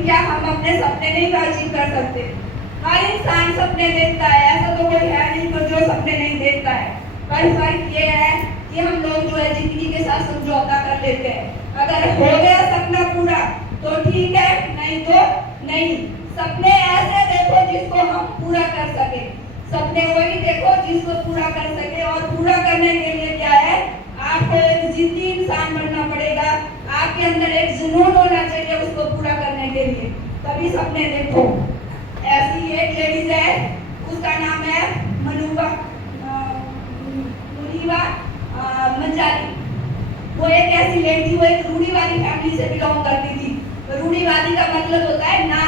लेकिन क्या हम अपने सपने नहीं अचीव कर सकते? हर इंसान सपने देखता है, ऐसा तो कोई है नहीं तो जो सपने नहीं देखता है। पर फर्क ये है कि हम लोग जो है जिंदगी के साथ समझौता कर लेते हैं। अगर हो गया सपना पूरा तो ठीक है, नहीं तो नहीं। सपने ऐसे देखो जिसको हम पूरा कर सके, सपने वही देखो जिसको पूरा कर सके। और पूरा करने के लिए क्या है, आपको एक जिद्दी इंसान बनना पड़ेगा, आपके अंदर एक जुनून होना चाहिए उसको पूरा करने के लिए, तभी सपने देखो। ऐसी एक लेडीज है, उसका नाम है मुनीबा मंजारी। वो एक ऐसी लेडी, वो एक रूढ़ीवादी फैमिली से बिलोंग करती थी। रूढ़ीवादी का मतलब होता है ना,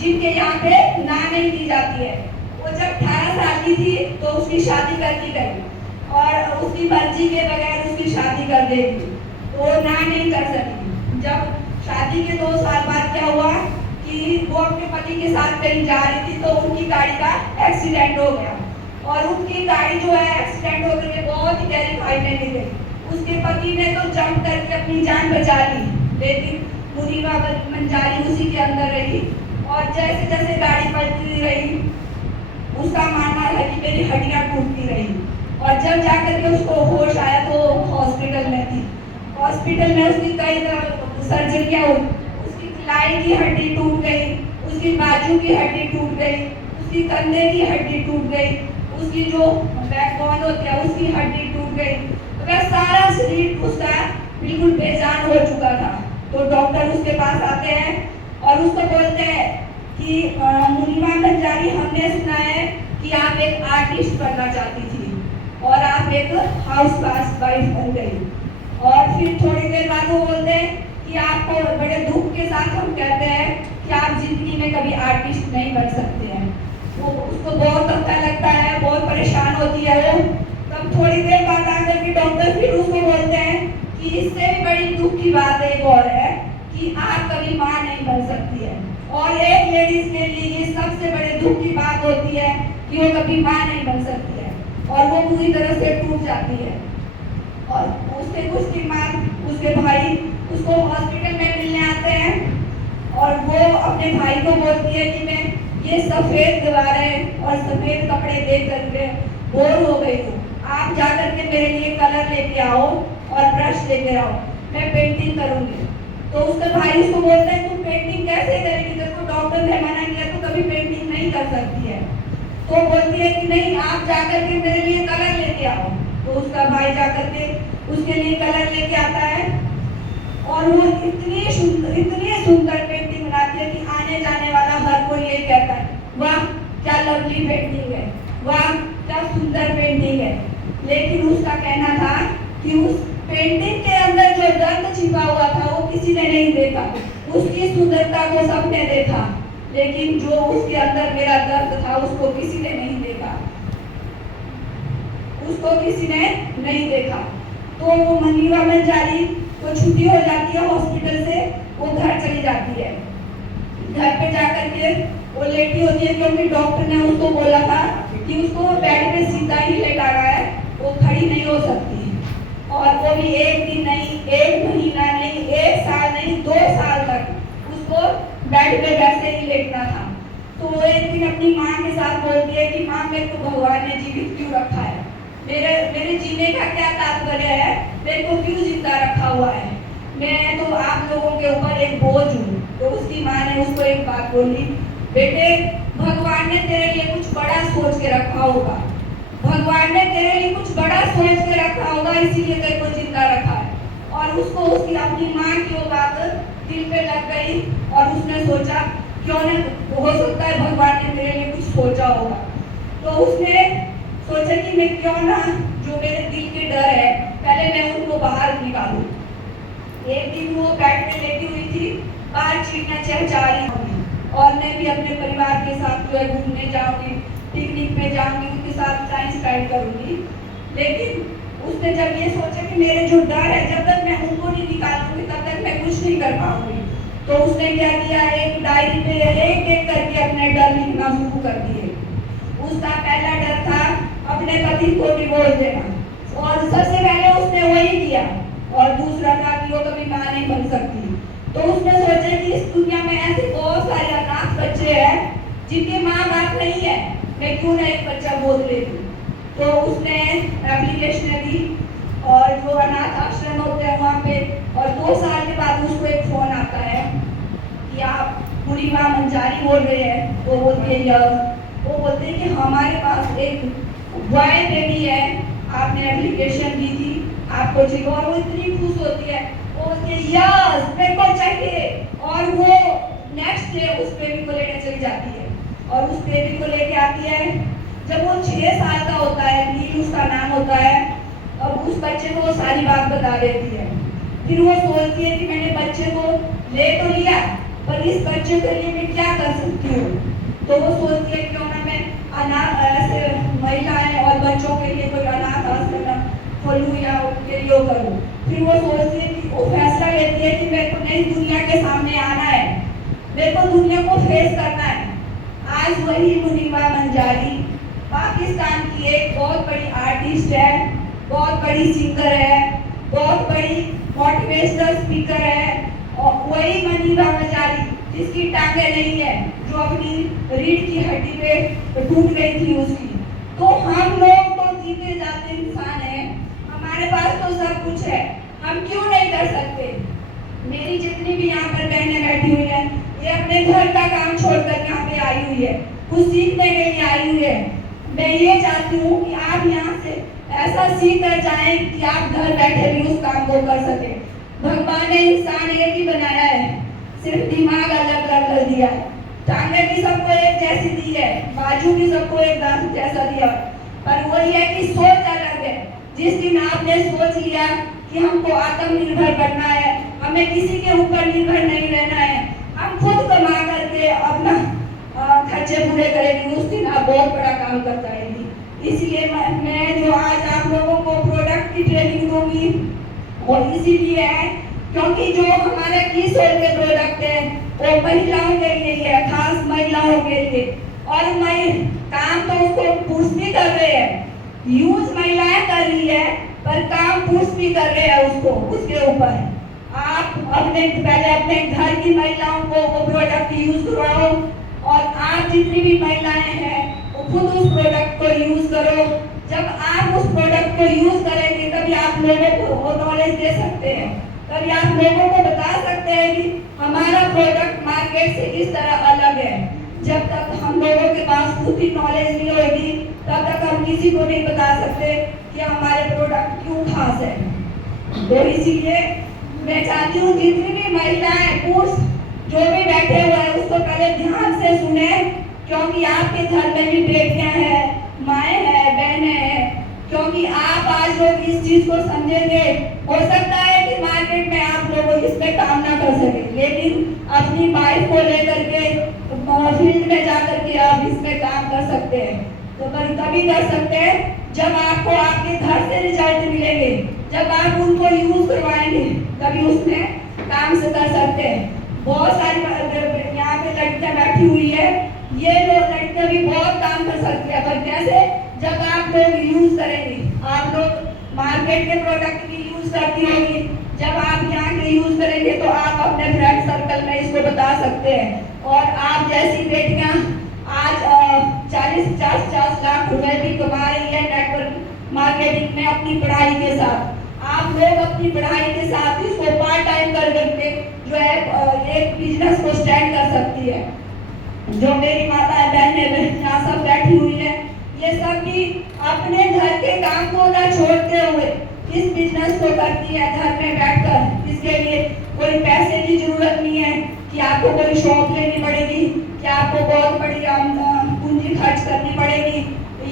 जिनके यहाँ पे ना नहीं दी जाती है। वो जब 18 साल की थी तो उसकी शादी कर दी गई और उसकी मर्जी के बगैर उसकी शादी कर देगी, तो वो ना नहीं कर सकी। जब शादी के 2 साल बाद क्या हुआ कि वो अपने पति के साथ कहीं जा रही थी तो उनकी गाड़ी का एक्सीडेंट हो गया और उनकी गाड़ी जो है एक्सीडेंट होकर के बहुत ही गहरी खाई में गिर गई। उसके पति ने तो जंप करके अपनी जान बचा ली, लेकिन मुनीबा मंजारी उसी के अंदर रही और जैसे जैसे गाड़ी पलटती रही उसका मानना है कि मेरी हड्डियां टूटती रही। और जब जाकर के उसको होश आया तो हॉस्पिटल में थी। हॉस्पिटल में उसकी कई सर्जरियां हुई, उसकी कलाई की हड्डी टूट गई, उसकी बाजू की हड्डी टूट गई, उसकी कंधे की हड्डी टूट गई, उसकी जो बैकबोन होती है उसकी हड्डी टूट गई। तो वह सारा शरीर उसका बिल्कुल बेजान हो चुका था। तो डॉक्टर उसके पास आते हैं और उसको बोलते हैं कि मुनीबा मंजारी, हमने सुना है कि आप एक आर्टिस्ट बनना चाहती थी और आप एक हाउस वाइफ बन गई। और फिर थोड़ी देर बाद वो बोलते हैं कि आपको बड़े दुख के साथ हम कहते हैं कि आप जिंदगी में कभी आर्टिस्ट नहीं बन सकते हैं। वो उसको बहुत धक्का लगता है, बहुत परेशान होती है वो। तब थोड़ी देर बाद आकर के डॉक्टर फिर उसको बोलते हैं कि इससे भी बड़ी दुख की बात एक और है कि आप कभी माँ नहीं बन सकती है। और एक लेडीज के लिए ये सबसे बड़े दुख की बात होती है कि वो कभी माँ नहीं बन सकती है और वो पूरी तरह से टूट जाती है। और उसके कुछ दिन बाद उसके भाई उसको हॉस्पिटल में मिलने आते हैं और वो अपने भाई को बोलती है कि मैं ये सफेद दीवारें और सफेद कपड़े देख करके बोर हो गई हूँ, आप जाकर के मेरे लिए कलर लेके आओ और ब्रश लेके आओ, मैं पेंटिंग करूंगी। तो उसका भाई उसको बोलता है तुम पेंटिंग कैसे करेगी, जब तो डॉक्टर ने मना किया तो कभी पेंटिंग नहीं कर सकती है। तो बोलती है कि नहीं, आप जाकर के मेरे लिए कलर लेके आओ। तो उसका भाई जाकर के उसके लिए कलर लेके आता है और वो इतनी सुंदर पेंटिंग बनाती है कि आने जाने वाला हर कोई ये कहता है वाह क्या लवली पेंटिंग है, वाह क्या सुंदर पेंटिंग है। लेकिन उसका कहना था कि उस पेंटिंग के अंदर जो दर्द छिपा हुआ था वो किसी ने नहीं देखा। उसकी सुंदरता को सबने देखा, लेकिन जो उसके अंदर मेरा दर्द था उसको किसी ने नहीं देखा, उसको किसी ने नहीं देखा। तो वो मुनीबा मंजारी को छुट्टी हो जाती है हॉस्पिटल से, वो घर चली जाती है। घर पे जाकर के वो लेटी होती है क्योंकि डॉक्टर ने उसको बोला था कि उसको बेड पे सीधा ही लेटाना है, वो खड़ी नहीं हो सकती। और वो भी एक दिन नहीं, एक महीना नहीं, 1 साल नहीं, 2 साल तक उसको बेड पे वैसे ही लेटना था। तो वो एक दिन अपनी माँ के साथ बोलती है कि माँ, मेरे को भगवान ने जीवित क्यों रखा है, मेरे जीने का क्या तात्पर्य है, मेरे को क्यों जिंदा रखा हुआ है, मैं तो आप लोगों के ऊपर एक बोझ हूँ। तो उसकी माँ ने उसको एक बात बोली, बेटे भगवान ने तेरे लिए कुछ बड़ा सोच के रखा होगा, भगवान ने तेरे लिए कुछ बड़ा सोच के रखा होगा, इसीलिए तेरे को जिंदा रखा है। और उसको उसकी अपनी माँ की वो बात दिल पे लग गई और उसने सोचा क्यों न हो सकता है भगवान ने मेरे लिए कुछ सोचा होगा। तो उसने सोचा कि मैं क्यों ना जो मेरे दिल के डर है पहले मैं उनको बाहर निकालूं। एक दिन वो बेड पे लेटी हुई थी, बाहर चिड़ियां चहचहा रही होंगी और मैं भी अपने परिवार के साथ जो है घूमने जाऊंगी, पिकनिक पे जाऊंगी, उनके साथ टाइम स्पेंड करूंगी। लेकिन उसने जब ये सोचा कि मेरे जो डर है जब तक मैं उनको नहीं निकालूंगी तब तक मैं कुछ नहीं कर पाऊंगी, तो उसने क्या किया, एक डायरी पे एक एक करके अपने डर लिखना शुरू कर दिए। उसका पहला डर था अपने पति को डिवोर्स देना और सबसे पहले उसने वही किया, और दूसरा था कि वो कभी मां नहीं बन सकती। तो उसने सोचा कि इस दुनिया में ऐसे बात नहीं है, मैं क्यों ना एक बच्चा गोद ले लूं। तो उसने एप्लीकेशन दी और जो अनाथ आश्रम होते हैं वहाँ पे, और 2 साल के बाद उसको एक फोन आता है कि आप पूर्णिमा मंजारी बोल रहे हैं। वो बोलते हैं वो बोलते हैं कि हमारे पास एक बॉय बेबी है, आपने एप्लीकेशन दी थी, आपको चाहिए। और वो इतनी खुश होती है, वो बोलती है यस मेरे को चाहिए। और वो नेक्स्ट डे उस बेबी को लेकर चली जाती है और उस बेबी को लेके आती है। जब वो 6 साल का होता है, नील उसका नाम होता है, अब उस बच्चे को वो सारी बात बता देती है। फिर वो सोचती है कि मैंने बच्चे को ले तो लिया, पर इस बच्चे के लिए मैं क्या कर सकती हूँ। तो वो सोचती है क्यों ना मैं अनाथ ऐसे महिलाएं और बच्चों के लिए कोई अनाथ आश्रम खोलूँ या उनके लिए करूँ। फिर वो सोचती है कि वो फैसला लेती है कि मेरे को नई दुनिया के सामने आना है, मेरे को दुनिया को फेस करना है। आज वही पूर्णिमा मंजारी पाकिस्तान की एक बहुत बड़ी आर्टिस्ट है, बहुत बड़ी सिंगर है, बहुत बड़ी मोटिवेशनल स्पीकर है। और वही पूर्णिमा मंजारी जिसकी टांगे नहीं है, जो अपनी रीढ़ की हड्डी पे टूट गई थी उसकी। तो हम लोग तो जीते जाते इंसान हैं, हमारे पास तो सब कुछ है, हम क्यों नहीं कर सकते। मेरी जितनी भी यहाँ पर बहनें बैठी हुई हैं, ये अपने घर का काम छोड़कर यहाँ पे आई हुई है, कुछ सीखने के लिए आई हुई है। मैं ये चाहती हूँ कि आप यहाँ से ऐसा सीख कर जाएं कि आप घर बैठे भी उस काम को कर सके। भगवान ने इंसान एक ही बनाया है, सिर्फ दिमाग अलग अलग कर दिया है। टांगे भी सबको एक जैसी दी है, बाजू भी सबको एक जैसा दिया, पर वही है कि सोच अलग है। जिस दिन आपने सोच लिया कि हमको आत्मनिर्भर बनना है, हमें किसी के ऊपर निर्भर नहीं रहना है, हम खुद कमा करके अपना खर्चे पूरे करेंगे, उस दिन आप बहुत बड़ा काम कर पाएंगी। इसलिए मैं जो आज आप लोगों को प्रोडक्ट की ट्रेनिंग दूंगी वो इसीलिए है क्योंकि जो हमारे किशोर के प्रोडक्ट है वो महिलाओं के लिए है, खास महिलाओं के लिए। और मैं काम तो उसको पुरुष भी कर रहे हैं, यूज महिलाएं कर रही है, पर काम पुरुष भी कर रहे हैं उसको, उसके ऊपर आप अपने पहले अपने घर की महिलाओं को वो प्रोडक्ट यूज करवाओ, और आप जितनी भी महिलाएं हैं वो खुद उस प्रोडक्ट को यूज करो। जब आप उस प्रोडक्ट को यूज करेंगे तभी आप लोगों को वो नॉलेज दे सकते हैं, तभी आप लोगों को बता सकते हैं कि हमारा प्रोडक्ट मार्केट से किस तरह अलग है। जब तक हम लोगों के पास खुद ही नॉलेज नहीं होगी तब तक हम किसी को नहीं बता सकते कि हमारे प्रोडक्ट क्यों खास है। तो इसीलिए मैं चाहती हूँ जितनी भी महिलाएं पुरुष जो भी बैठे हुए हैं उसको पहले ध्यान से सुने, क्योंकि आपके घर में भी बेटियां हैं, माएँ हैं, बहनें हैं। क्योंकि आप आज लोग इस चीज को समझेंगे, हो सकता है कि मार्केट में आप लोग इस पे काम ना कर सके, लेकिन अपनी वाइफ को लेकर के फील्ड में जाकर के आप इसमें काम कर सकते हैं। तो तभी कर सकते हैं जब आपको आपके घर से रिजल्ट मिलेंगे, जब आप उनको यूज करवाएंगे तभी उसमें काम से कर सकते हैं। बहुत सारी यहाँ पे लड़कियां बैठी हुई है, ये लोग लड़कियां भी बहुत काम कर सकती है, पर कैसे, जब आप लोग यूज करेंगे। आप लोग मार्केट के प्रोडक्ट भी यूज करती होगी, जब आप यहाँ के यूज करेंगे तो आप अपने फ्रेंड सर्कल में इसको बता सकते हैं। और आप जैसी बेटियां आज 40-50 लाख रुपए भी कमा रही है नेटवर्क मार्केटिंग में अपनी पढ़ाई के साथ। आप लोग अपनी पढ़ाई के साथ इसको पार्ट टाइम कर करके जो है एक बिजनेस को स्टैंड कर सकती है। जो मेरी माता बहनें यहाँ सब बैठी हुई है, ये सब भी अपने घर के काम को ना छोड़ते हुए इस बिजनेस को करती है घर में बैठकर। इसके लिए कोई पैसे की जरूरत नहीं है कि आपको कोई शॉप लेनी पड़ेगी, कि आपको बहुत बड़ी पूंजी खर्च करनी पड़ेगी,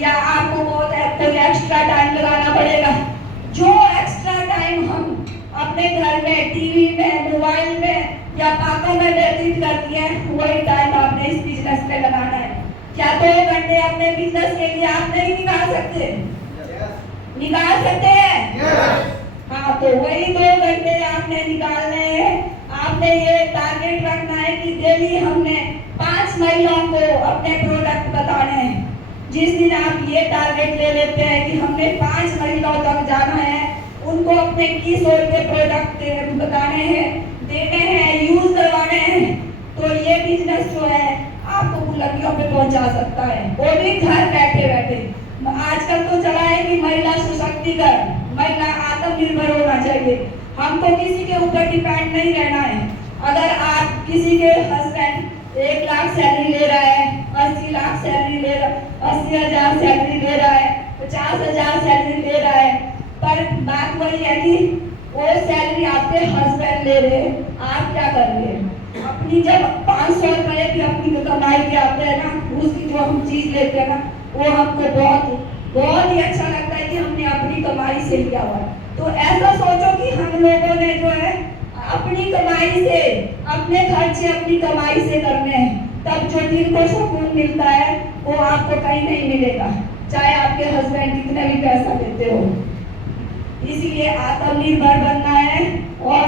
या आपको बहुत कोई एक्स्ट्रा टाइम लगाना पड़ेगा। जो एक्स्ट्रा टाइम हम अपने घर में टीवी में मोबाइल में या बातों में व्यतीत करती है, वही टाइम आपने इस बिजनेस में लगाना है। क्या 2 घंटे अपने बिजनेस के लिए आप नहीं निकाल सकते? निकाल सकते हैं? हाँ, तो वही 2 घंटे आपने निकालने हैं। आपने ये टारगेट रखना है कि डेली हमने 5 महिलाओं को अपने प्रोडक्ट बताने हैं। जिस दिन आप ये टारगेट ले लेते हैं कि हमने 5 महिलाओं तक जाना है, उनको अपने किशोर के प्रोडक्ट बताने हैं, देने हैं, यूज करवाने हैं, तो ये बिजनेस जो है आपको उपलब्धियों पे पहुंचा सकता है, वो भी घर बैठे बैठे। आजकल तो चला है कि महिला सशक्तिकरण, महिला आत्मनिर्भर होना चाहिए। हमको किसी के ऊपर डिपेंड नहीं रहना है। अगर आप किसी के हस्बैंड 1 लाख सैलरी ले रहा है, 80 लाख सैलरी ले रहा, 80,000 सैलरी ले रहा है, 50,000 सैलरी ले रहा है, पर बात वही है कि वो सैलरी आपके हस्बैंड ले रहे हैं, आप क्या कर रहे हैं? अपनी जब 500 रुपये की अपनी कमाई के आते हैं ना, उसकी जो हम चीज लेते हैं ना, वो हमको बहुत ही अच्छा लगता है कि हमने अपनी कमाई से लिया हुआ। तो ऐसा सोचो कि हम लोगों ने जो है अपनी कमाई से, अपने खर्चे अपनी कमाई से करने हैं, तब जो दिल को सुकून मिलता है वो आपको कहीं नहीं मिलेगा, चाहे आपके हस्बैंड कितने भी पैसा देते हो। इसलिए आत्मनिर्भर बनना है और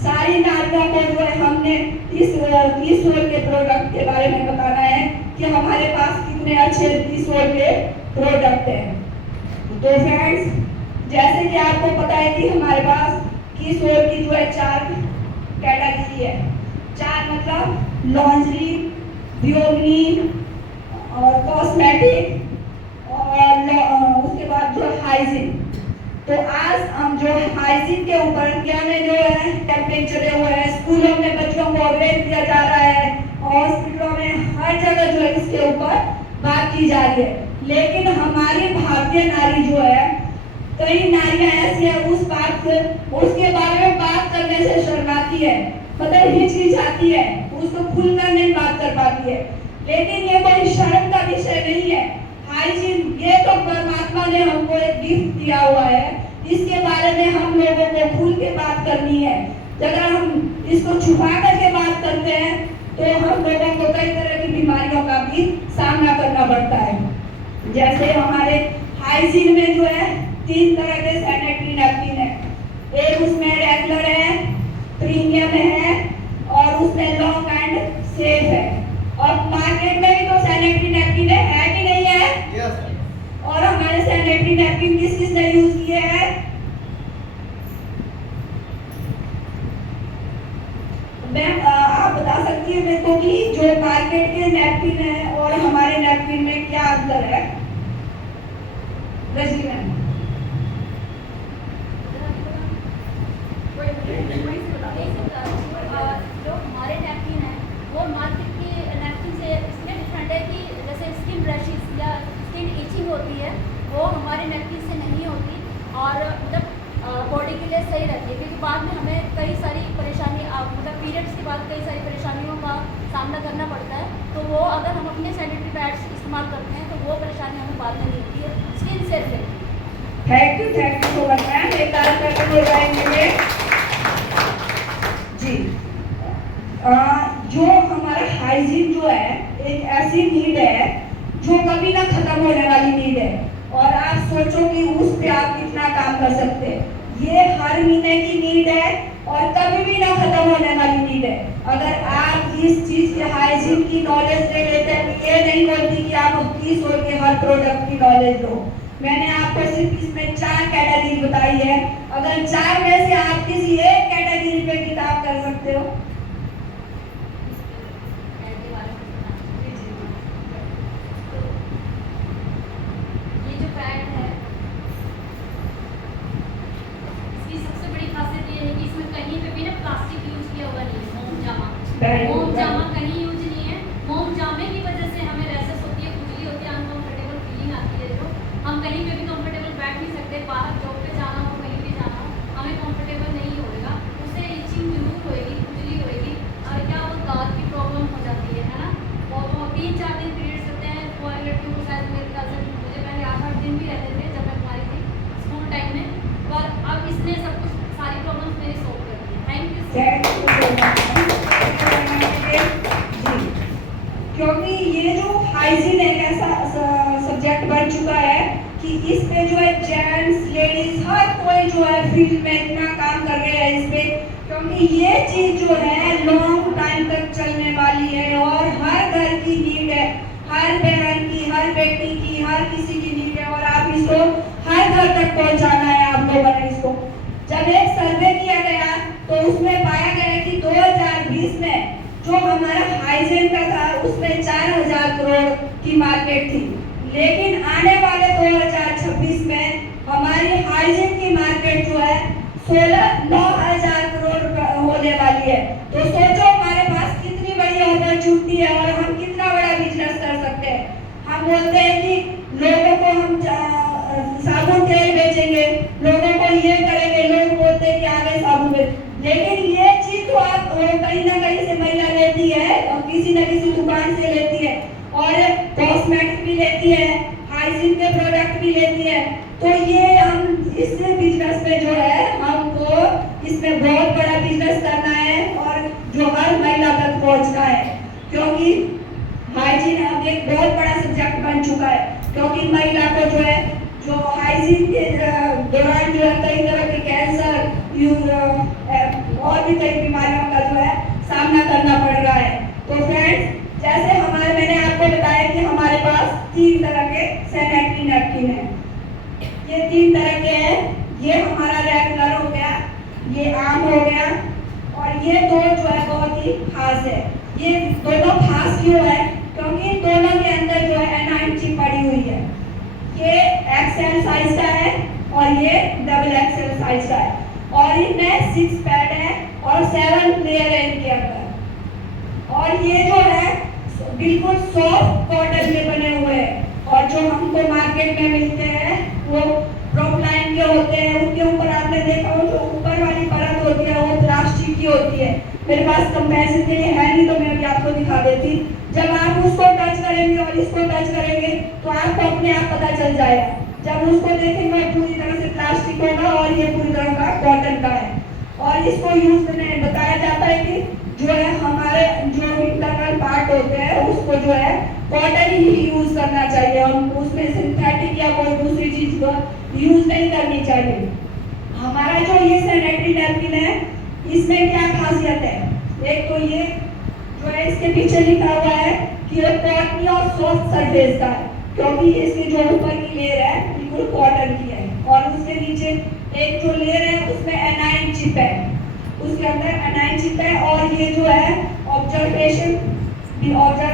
सारी नारियों को जो है हमने ईश्वर के प्रोडक्ट के बारे में बताना है कि हमारे पास कितने अच्छे ईश्वर के प्रोडक्ट हैं। तो फ्रेंड्स, जैसे कि आपको पता है कि हमारे पास किशोर की जो है 4 कैटेगरी है। 4 मतलब लॉन्जरी, ब्यूटी और कॉस्मेटिक और उसके बाद जो हाइजीन। तो आज हम जो हाइजीन के ऊपर इंडिया में जो है कैंपेन चले हुए हैं, स्कूलों में बच्चों को अवेयर किया जा रहा है, हॉस्पिटलों में हर जगह जो है इसके ऊपर बात की जा रही है। लेकिन हमारी भारतीय नारी जो है, कई नारियां ऐसी है उसके बारे में बात करने से शर्माती है, मतलब हिचकिचाती है, उसको खुलकर नहीं बात कर पाती है। लेकिन ये कोई शर्म का विषय नहीं है। हाइजीन ये तो परमात्मा ने हमको एक गिफ्ट दिया हुआ है, इसके बारे में हम लोगों को खुल के बात करनी है। अगर हम इसको छुपा करके बात करते हैं तो हम लोगों को कई तरह की बीमारियों का भी सामना करना पड़ता है। जैसे हमारे हाइजीन में जो है 3 तरह के सैनिटरी नैपकिन है। एक उसमें रेगुलर है, प्रीमियम है और उसमें लॉन्ग एंड सेफ है। और मार्केट में भी तो सैनिटरी नैपकिन है कि नहीं है? yes. और हमारे सैनिटरी नैपकिन किस किस ने यूज किए हैं? मैम आप बता सकती है मेरे को कि जो मार्केट के नैपकिन है और हमारे नैपकिन में क्या अंतर है? रजनी मैम जो हमारे नैपकिन है वो मार्केट की नैपकिन से इसमें डिफरेंट है कि जैसे स्किन रैशेस या स्किन इचिंग होती है वो हमारे नैपकिन से नहीं होती और मतलब बॉडी के लिए सही रहती है, क्योंकि बाद में हमें कई सारी परेशानी मतलब पीरियड्स के बाद कई सारी परेशानियों का सामना करना पड़ता है। तो वो अगर हम अपने सैनिटरी पैड्स इस्तेमाल करते हैं तो वो परेशानी हमें बाद में नहीं होती है, स्किन सेफ रहती है। Thank you so much ma'am. एक बार करके हो जाएंगे जी। जो हमारा हाइजीन जो है एक ऐसी नीड है जो कभी ना खत्म होने वाली नीड है, और आप सोचो कि उस पे आप कितना काम कर सकते हैं। ये हर महीने की नीड है और कभी भी ना खत्म होने वाली नीड है। अगर आप इस चीज के हाइजीन की नॉलेज ले लेते हैं, ये नहीं बोलती कि आप किशोर के हर प्रोडक्ट की नॉलेज लो। मैंने आपको सिर्फ इसमें 4 कैटेगरी बताई है। अगर 4 में से आप किसी एक कैटेगरी पे किताब कर सकते हो, मोम जामा कहीं यूज नहीं है। मोम जामे की वजह से हमें रैशेस होती है, खुजली होती है, अनकंफर्टेबल फीलिंग आती है। जो हम कहीं पे भी कंफर्टेबल बैठ नहीं सकते, बाहर जॉब पे जाना हो, कहीं भी जाना हो, हमें कंफर्टेबल नहीं होगा। उससे इचिंग जरूर होएगी, खुजली होएगी और क्या वो दांत की प्रॉब्लम हो जाती है ना। और वो 3-4 दिन पीरियड्स होते हैं। वो लड़कियों को शायद मेरे ख्याल से मुझे पहले 8-8 दिन भी रहते थे जब मैं कुमारी थी स्कूल टाइम में, पर अब इसने सब कुछ सारी प्रॉब्लम्स मेरी सॉल्व कर दी है। Thank you. क्योंकि ये जो हाइजीन एक ऐसा सब्जेक्ट बन चुका है कि इस पे जो है जेंट्स लेडीज हर कोई जो है फील्ड में इतना काम कर रहे हैं इस पे, क्योंकि ये चीज जो है लॉन्ग टाइम तक चलने वाली है और हर घर की नीड है, हर बहन की, हर बेटी की, हर किसी की नीड है, और आप इसको हर घर तक पहुंचाना है आप लोगों ने इसको। जब एक सर्वे किया गया तो उसमें पाया गया कि 2020 में जो हमारा हाइजीन का था उसमें 4,000 करोड़ की मार्केट थी, लेकिन आने वाले 2026 में हमारी हाइजीन की मार्केट जो है 9,000 करोड़ होने वाली है। तो सोचो हमारे पास कितनी बड़ी अपॉर्चुनिटी है और हम कितना बड़ा बिजनेस कर सकते हैं। हम बोलते हैं कि लोगों को हम साबुन तेल बेचेंगे, लोगों को ये करेंगे, लोग बोलते हैं कि आगे साबुन बेच, लेकिन ये चीज तो आप कहीं ना कहीं से महिला लेती है और किसी न किसी दुकान से लेती है और कॉस्मेटिक भी लेती है, हाइजीन के प्रोडक्ट भी लेती है। तो ये हम इस बिजनेस में जो है हमको इसमें बहुत बड़ा बिजनेस करना है और जो हर महिला तक पहुंचना है, क्योंकि हाइजीन अब एक बहुत बड़ा सब्जेक्ट बन चुका है। क्योंकि महिला को जो है जो हाइजीन के दौरान जो है कई तरह के कैंसर और भी कई बीमारियों का जो है सामना करना पड़ रहा है। तो फ्रेंड्स, जैसे मैंने आपको बताया कि हमारे पास 3 तरह के सैनिटरी नैपकिन है। ये 3 तरह के हैं। ये हमारा रेगुलर हो गया, ये आम हो गया और ये 2 जो है बहुत ही खास है। ये दोनों खास क्यों है? क्योंकि दोनों के अंदर जो है एनाइन चिप पड़ी हुई है। ये एक्सएल साइज का है और ये डबल एक्सएल साइज का है और इनमें 6 पैड है और 7 लेयर है इनके अंदर। और ये जो है बिल्कुल सॉफ्ट कॉटन में बने हुए हैं और जो हमको मार्केट में मिलते हैं वो प्रोपलाइन के होते हैं। उनके ऊपर आपने देखा हो जो ऊपर वाली परत होती है वो प्लास्टिक की होती है। मेरे पास कंपैरिजन के लिए है नहीं तो मैं अभी आपको दिखा देती। जब आप उसको टच करेंगे और इसको टच करेंगे तो आपको अपने आप पता चल जाएगा। जब उसको देखेंगे पूरी तरह से प्लास्टिक होगा और ये पूरी तरह का कॉटन का है। और इसको यूज करने बताया जाता है कि जो है हमारे जो इंटरनल पार्ट होते हैं उसको जो है कॉटन ही यूज करना चाहिए, हम उसमें सिंथेटिक या कोई दूसरी चीज यूज नहीं करनी चाहिए। हमारा जो ये सैनिटरी नैपकिन है इसमें क्या खासियत है? एक तो ये जो है इसके पीछे लिखा हुआ है कि ये कॉटनी और सॉफ्ट सरफेस का है, क्योंकि इसकी जो ऊपर की लेयर है बिल्कुल कॉटन की है और उसके नीचे एक जो लेयर है उसमें एनाइन चिप है, उसके अंदर एनाइन चिप है। और ये जो है ऑब्जर्व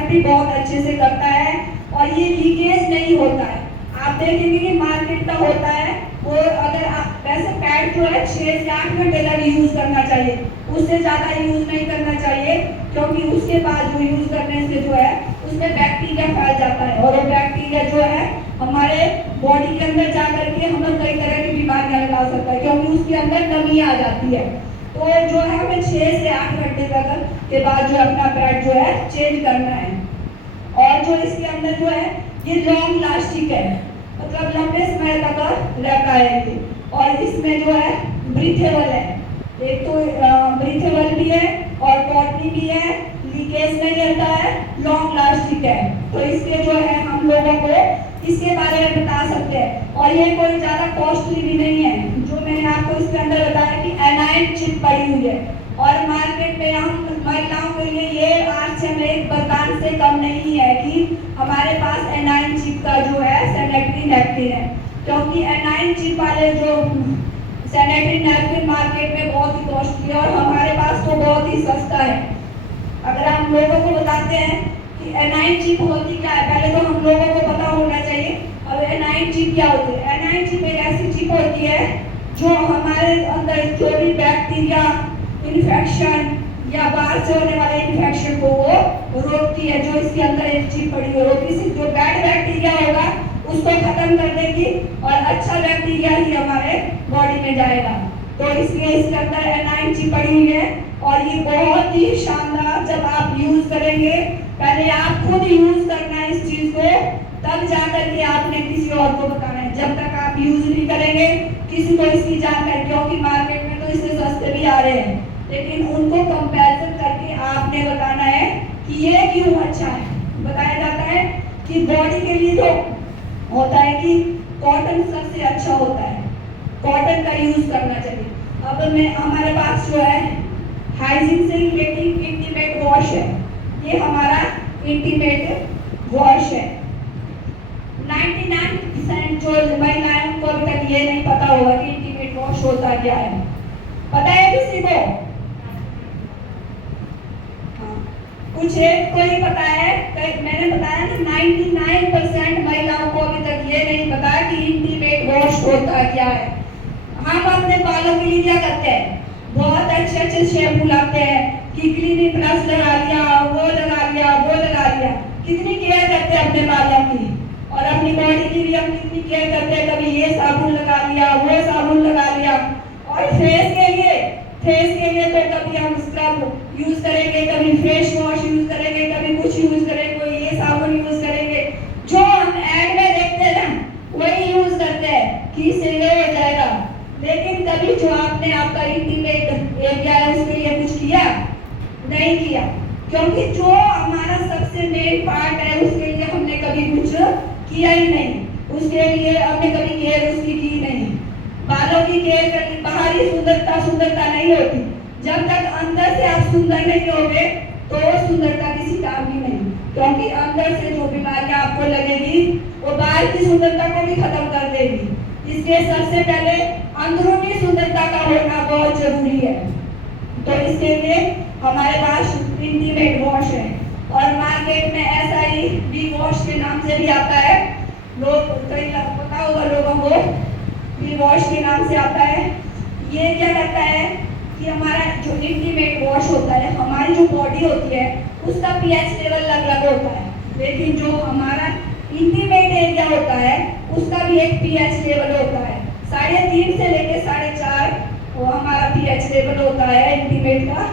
भी बहुत अच्छे से करता है और ये लीकेज नहीं होता है। आप देखेंगे कि मार्केट का होता है वो अगर आप वैसे पैड जो है 6 से 8 घंटे तक यूज करना चाहिए, उससे ज्यादा यूज नहीं करना चाहिए, क्योंकि उसके बाद जो यूज करने से जो है उसमें बैक्टीरिया फैल जाता है और वो बैक्टीरिया जो है हमारे बॉडी के अंदर जाकर के हमें कई तरह की बीमारियां लगा सकता है, क्योंकि उसके अंदर नमी आ जाती है। तो जो है हमें 6 से 8 घंटे तक के बाद जो अपना पैड जो है चेंज करना है। और जो इसके अंदर जो है ये लॉन्ग लास्टिक है, मतलब लंबे समय तक रहता है ये। और इसमें जो है ब्रीथेबल है, एक तो ब्रीथेबल भी है और कॉटनी भी है, लीकेज नहीं रहता है, लॉन्ग लास्टिक है। तो इसके जो है हम लोगों को इसके बारे में बता सकते हैं। और ये कोई ज्यादा कॉस्टली भी नहीं है, जो मैंने आपको इसके अंदर बताया कि एनाइन चिप पड़ी हुई है। और मार्केट में हम महिलाओं के लिए ये आज से हमें एक वरदान से कम नहीं है कि हमारे पास एनाइन चिप का जो है सैनिटरी नैपकिन है, क्योंकि एनाइन चिप वाले जो सैनिटरी नैपकिन मार्केट में बहुत ही कॉस्टली है और हमारे पास तो बहुत ही सस्ता है। अगर हम लोगों को बताते हैं कि एनाइन चिप होती क्या है, पहले तो हम लोगों को पता होना चाहिए। अब एनाइन चिप क्या होती है? एनाइन चिप एक ऐसी चिप होती है जो हमारे अंदर जो भी बैक्टीरिया इन्फेक्शन या बाहर से होने वाले इन्फेक्शन को वो रोकती है। जो इसके अंदर एक चिप पड़ी है वो किसी जो बैड बैक्टीरिया होगा उसको खत्म कर देगी और अच्छा बैक्टीरिया ही हमारे बॉडी में जाएगा। तो इसलिए इसके अंदर एनाइन चिप पड़ी हुई है और ये बहुत ही शानदार, जब आप यूज करेंगे पहले आप खुद यूज करना है इस चीज को, तब जाकर के आपने किसी और को बताना है। जब तक आप यूज नहीं करेंगे किसी को इसकी जानकारी, क्योंकि मार्केट में तो इससे सस्ते भी आ रहे हैं, लेकिन उनको कंपैरिजन करके आपने बताना है कि ये क्यों अच्छा है। बताया जाता है कि बॉडी के लिए तो होता है कि कॉटन सबसे अच्छा होता है, कॉटन का यूज करना चाहिए। अब मैं हमारे पास जो है हाइजीन से रिलेटेड इंटीमेट वॉश है, ये हमारा इंटीमेट वॉश है। 99% जो महिलाएं उनको अभी तक ये नहीं पता होगा कि इंटीमेट वॉश होता क्या है। पता है किसी को? हाँ, कुछ एक को ही पता है, मैंने बताया ना 99% महिलाओं को अभी तक ये नहीं पता कि इंटीमेट वॉश होता क्या है। हम अपने बालों के लिए क्या करते हैं, बहुत अच्छे अच्छे शैम्पू लाते हैं कि क्लिनिक प्लस लगा लिया, वो लगा लिया, वो लगा लिया। कितनी केयर करते हैं अपने बालों की, और अपनी बॉडी की भी हम कितनी केयर करते हैं। कभी ये साबुन लगा लिया, वो साबुन लगा लिया। और फेस के लिए तो कभी हम स्क्रब यूज करेंगे, कभी फेस वॉश यूज करेंगे, कभी कुछ यूज करेंगे, कोई ये साबुन यूज करेंगे। जो हम ऐड में देखते हैं ना वही यूज करते हैं कि इससे ये हो जाएगा। लेकिन कभी जो आपने आपका इंटीमेट एरिया है उसके लिए कुछ किया नहीं किया, क्योंकि जो हमारा सबसे मेन पार्ट है उसके लिए हमने कभी कुछ किया ही नहीं। उसके लिए हमने कभी केयर उसकी की नहीं। बालों की केयर करनी, बाहरी सुंदरता नहीं होती। जब तक अंदर से आप सुंदर नहीं होगे तो वो सुंदरता किसी काम की नहीं, क्योंकि अंदर से जो बीमारियां आपको लगेगी वो बाहर की सुंदरता को भी खत्म कर देगी। इसलिए सबसे पहले अंदरूनी सुंदरता का होना बहुत जरूरी है। तो इसके लिए हमारे पास इंटीमेट वॉश है, और मार्केट में ऐसा ही बी वॉश के नाम से भी आता है। लोग कई पता होगा लोगों को, बी वॉश के नाम से आता है। ये क्या करता है कि हमारा जो इंटीमेट वॉश होता है, हमारी जो बॉडी होती है उसका पीएच लेवल अलग अलग होता है, लेकिन जो हमारा इंटीमेट एरिया होता है उसका भी एक पीएच लेवल होता है। 3.5 से लेके 4.5 वो हमारा पीएच लेवल होता है इंटीमेट का,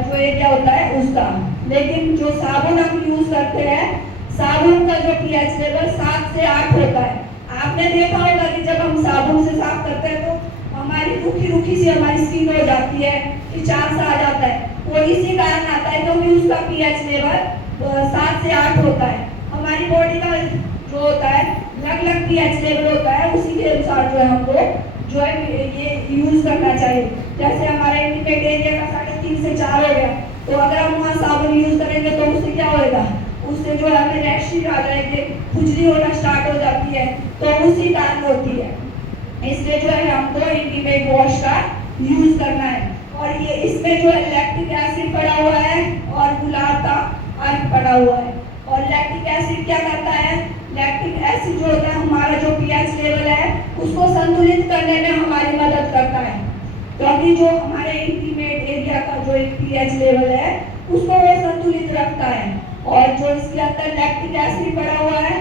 जो एरिया होता है उसका। लेकिन जो साबुन हम यूज करते हैं, साबुन का जो पीएच लेवल 7 से 8 होता है। आपने देखा होगा कि जब हम साबुन से साफ करते हैं तो हमारी रूखी सी हमारी स्किन हो जाती है, खिंचाव सा आ जाता है। वो इसी कारण आता है क्योंकि उसका पीएच लेवल 7 से 8 होता है। हमारी बॉडी का जो होता है अलग अलग पीएच लेवल होता है, उसी के अनुसार जो है हमको जो है ये यूज करना चाहिए। जैसे हमारे इंटीमेट एरिया का 3.5 से 4 हो गया, तो अगर हम वहाँ साबुन यूज करेंगे तो उससे क्या होगा, उससे जो है हमें रैशेज आ जाएंगे, खुजली होना स्टार्ट हो जाती है, तो उसी कारण होती है। इसलिए जो है हमको इंटीमेट वॉश का यूज करना है। और ये इसमें जो है लैक्टिक एसिड पड़ा हुआ है और गुलाब का अर्क पड़ा हुआ है। और लैक्टिक एसिड क्या करता है, लैक्टिक एसिड जो होता है हमारा जो पीएच लेवल है उसको संतुलित करने में हमारी मदद करता है, क्योंकि जो हमारे इंटीमेट एरिया का जो एक पीएच लेवल है उसको वो संतुलित रखता है। और जो इसके अंदर लैक्टिक एसिड पड़ा हुआ है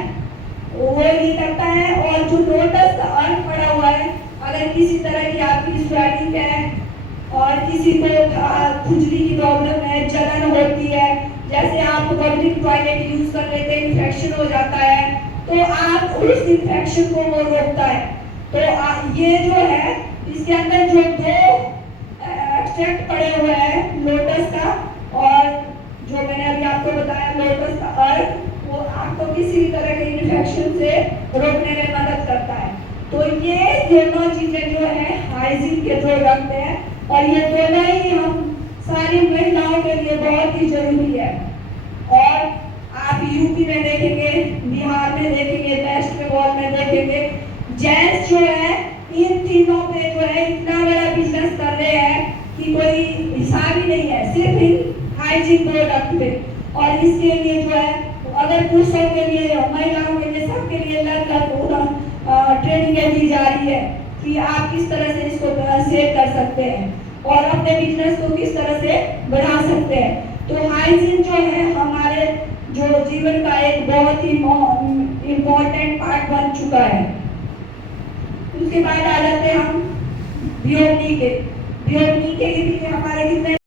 वो ये करता है। और जो लोटस का अर्क पड़ा हुआ है, अगर किसी तरह की आपकी स्वेटिंग है और किसी को खुजली की प्रॉब्लम है, जलन होती है, जैसे आप पब्लिक टॉयलेट यूज कर लेते हैं, इन्फेक्शन हो जाता है, तो आप उस इन्फेक्शन को वो रोकता है। तो ये जो है इसके अंदर जो 2 एक्सट्रैक्ट पड़े हुए हैं लोटस का, और जो मैंने अभी आपको बताया लोटस का अर्क, वो आपको किसी तरह के इन्फेक्शन से रोकने में मदद करता है। तो ये दोनों चीजें जो है हाइजीन के जो रखते हैं, और ये दोनों ही हम सारी महिलाओं के लिए बहुत ही जरूरी है। और आप यूपी में देखेंगे, बिहार में देखेंगे, वेस्ट बंगाल में देखेंगे, जेंट्स जो है इन तीनों पे जो है इतना बड़ा बिजनेस कर रहे हैं कि कोई हिसाब ही नहीं है, सिर्फ इन हाइजीन प्रोडक्ट पे। और इसके लिए जो है अगर पुरुषों के लिए, महिलाओं के लिए, सबके लिए अलग ट्रेनिंग दी जा रही है कि आप किस तरह से इसको सेव कर सकते हैं और अपने बिजनेस को किस तरह से बढ़ा सकते हैं। तो हाइजीन जो है हमारे जो जीवन का एक बहुत ही इम्पोर्टेंट पार्ट बन चुका है। उसके बाद आ जाते हैं हम बीओपी के लिए भी हमारे कितने